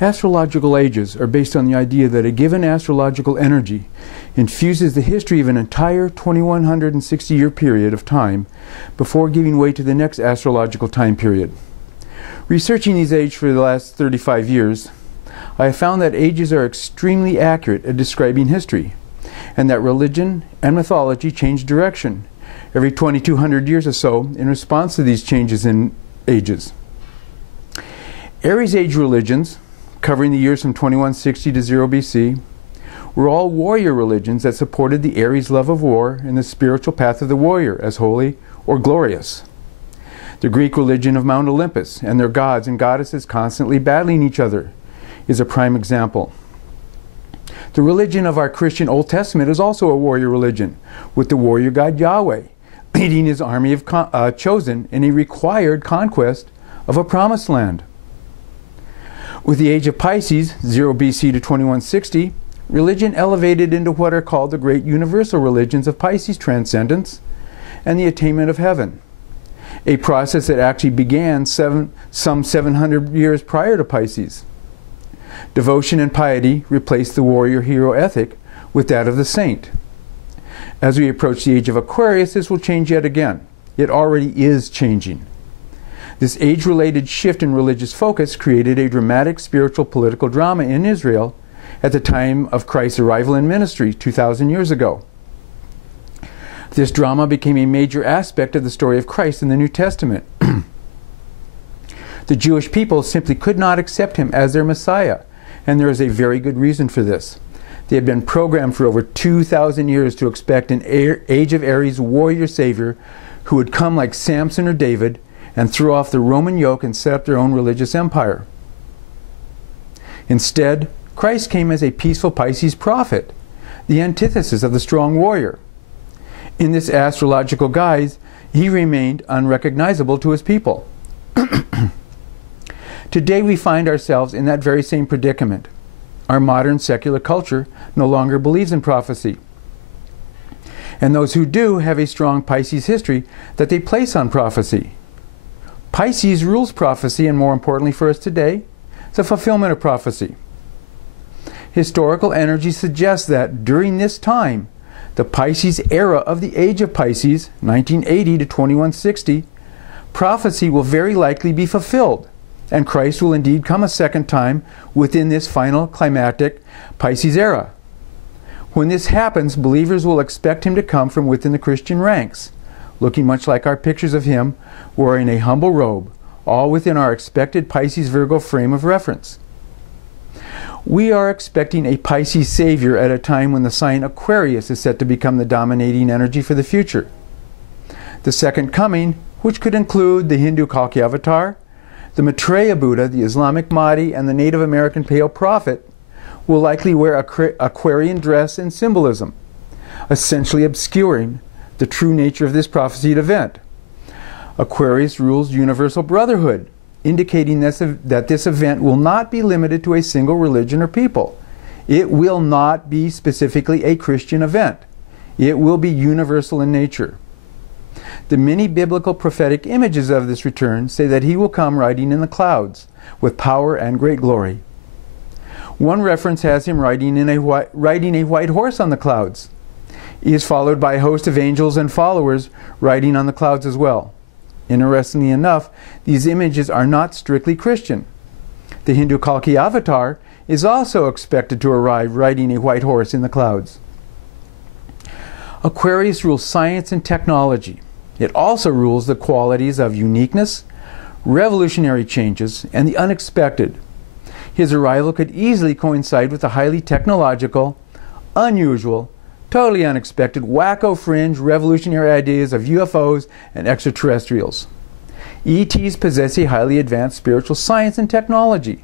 Astrological ages are based on the idea that a given astrological energy infuses the history of an entire 2160-year period of time before giving way to the next astrological time period. Researching these ages for the last 35 years, I have found that ages are extremely accurate at describing history, and that religion and mythology change direction every 2200 years or so in response to these changes in ages. Aries age religions, covering the years from 2160 to 0 BC, were all warrior religions that supported the Aries love of war and the spiritual path of the warrior as holy or glorious. The Greek religion of Mount Olympus and their gods and goddesses constantly battling each other is a prime example. The religion of our Christian Old Testament is also a warrior religion, with the warrior god Yahweh leading his army of chosen in a required conquest of a promised land. With the age of Pisces, 0 BC to 2160, religion elevated into what are called the great universal religions of Pisces transcendence and the attainment of heaven, a process that actually began some 700 years prior to Pisces. Devotion and piety replaced the warrior-hero ethic with that of the saint. As we approach the age of Aquarius, this will change yet again. It already is changing. This age-related shift in religious focus created a dramatic spiritual political drama in Israel at the time of Christ's arrival in ministry 2,000 years ago. This drama became a major aspect of the story of Christ in the New Testament. The Jewish people simply could not accept him as their Messiah, and there is a very good reason for this. They had been programmed for over 2,000 years to expect an Age of Aries warrior savior who would come like Samson or David and throw off the Roman yoke and set up their own religious empire. Instead, Christ came as a peaceful Pisces prophet, the antithesis of the strong warrior. In this astrological guise, he remained unrecognizable to his people. Today we find ourselves in that very same predicament. Our modern secular culture no longer believes in prophecy. And those who do have a strong Pisces history that they place on prophecy. Pisces rules prophecy, and more importantly for us today, the fulfillment of prophecy. Historical energy suggests that during this time, the Pisces era of the age of Pisces, 1980 to 2160, prophecy will very likely be fulfilled, and Christ will indeed come a second time within this final climactic Pisces era. When this happens, believers will expect him to come from within the Christian ranks, looking much like our pictures of him wearing a humble robe, all within our expected Pisces-Virgo frame of reference. We are expecting a Pisces savior at a time when the sign Aquarius is set to become the dominating energy for the future. The second coming, which could include the Hindu Kalki avatar, the Maitreya Buddha, the Islamic Mahdi, and the Native American Pale Prophet, will likely wear Aquarian dress and symbolism, essentially obscuring the true nature of this prophesied event. Aquarius rules universal brotherhood, indicating that this event will not be limited to a single religion or people. It will not be specifically a Christian event. It will be universal in nature. The many biblical prophetic images of this return say that he will come riding in the clouds with power and great glory. One reference has him riding a white horse on the clouds. He is followed by a host of angels and followers riding on the clouds as well. Interestingly enough, these images are not strictly Christian. The Hindu Kalki avatar is also expected to arrive riding a white horse in the clouds. Aquarius rules science and technology. It also rules the qualities of uniqueness, revolutionary changes, and the unexpected. His arrival could easily coincide with the highly technological, unusual, totally unexpected, wacko fringe, revolutionary ideas of UFOs and extraterrestrials. ETs possess a highly advanced spiritual science and technology.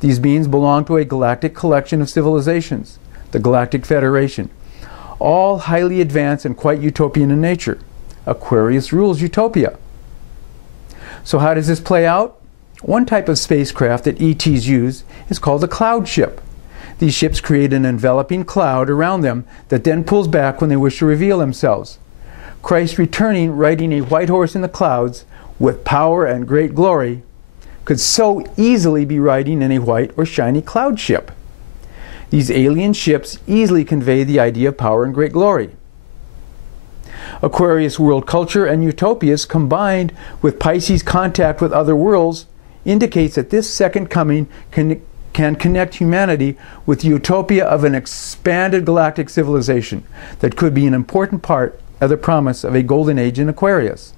These beings belong to a galactic collection of civilizations, the Galactic Federation, all highly advanced and quite utopian in nature. Aquarius rules utopia. So how does this play out? One type of spacecraft that ETs use is called a cloud ship. These ships create an enveloping cloud around them that then pulls back when they wish to reveal themselves. Christ returning riding a white horse in the clouds with power and great glory could so easily be riding in a white or shiny cloud ship. These alien ships easily convey the idea of power and great glory. Aquarius world culture and utopias combined with Pisces contact with other worlds indicates that this second coming can connect humanity with the utopia of an expanded galactic civilization that could be an important part of the promise of a golden age in Aquarius.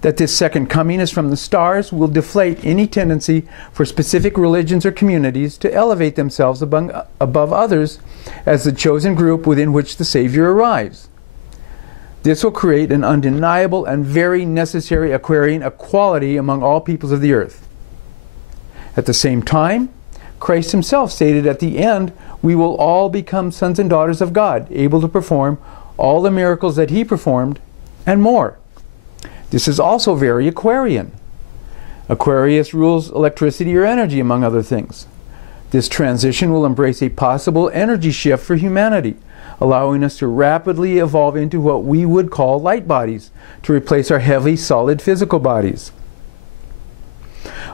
That this second coming is from the stars will deflate any tendency for specific religions or communities to elevate themselves above others as the chosen group within which the Savior arrives. This will create an undeniable and very necessary Aquarian equality among all peoples of the earth. At the same time, Christ himself stated at the end, we will all become sons and daughters of God, able to perform all the miracles that he performed and more. This is also very Aquarian. Aquarius rules electricity or energy, among other things. This transition will embrace a possible energy shift for humanity, allowing us to rapidly evolve into what we would call light bodies, to replace our heavy, solid physical bodies.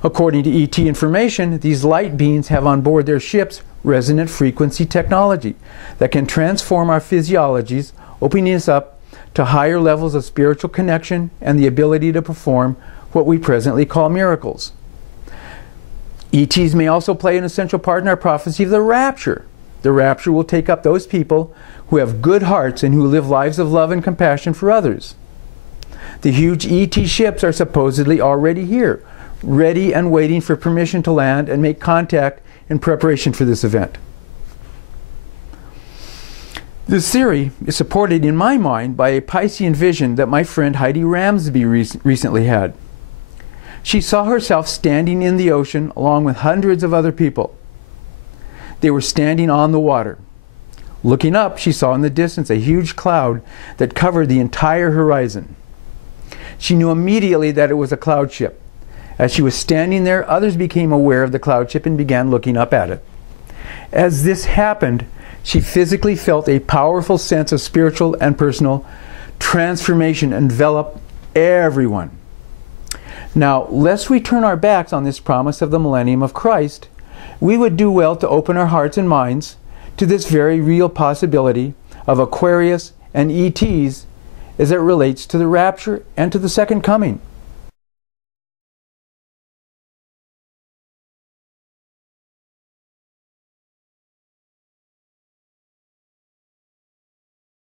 According to ET information, these light beings have on board their ships resonant frequency technology that can transform our physiologies, opening us up to higher levels of spiritual connection and the ability to perform what we presently call miracles. ETs may also play an essential part in our prophecy of the rapture. The rapture will take up those people who have good hearts and who live lives of love and compassion for others. The huge ET ships are supposedly already here, ready and waiting for permission to land and make contact in preparation for this event. This theory is supported in my mind by a Piscean vision that my friend Heidi Ramsby recently had. She saw herself standing in the ocean along with hundreds of other people. They were standing on the water. Looking up, she saw in the distance a huge cloud that covered the entire horizon. She knew immediately that it was a cloud ship. As she was standing there, others became aware of the cloud ship and began looking up at it. As this happened, she physically felt a powerful sense of spiritual and personal transformation envelop everyone. Now, lest we turn our backs on this promise of the millennium of Christ, we would do well to open our hearts and minds to this very real possibility of Aquarius and ETs as it relates to the rapture and to the second coming.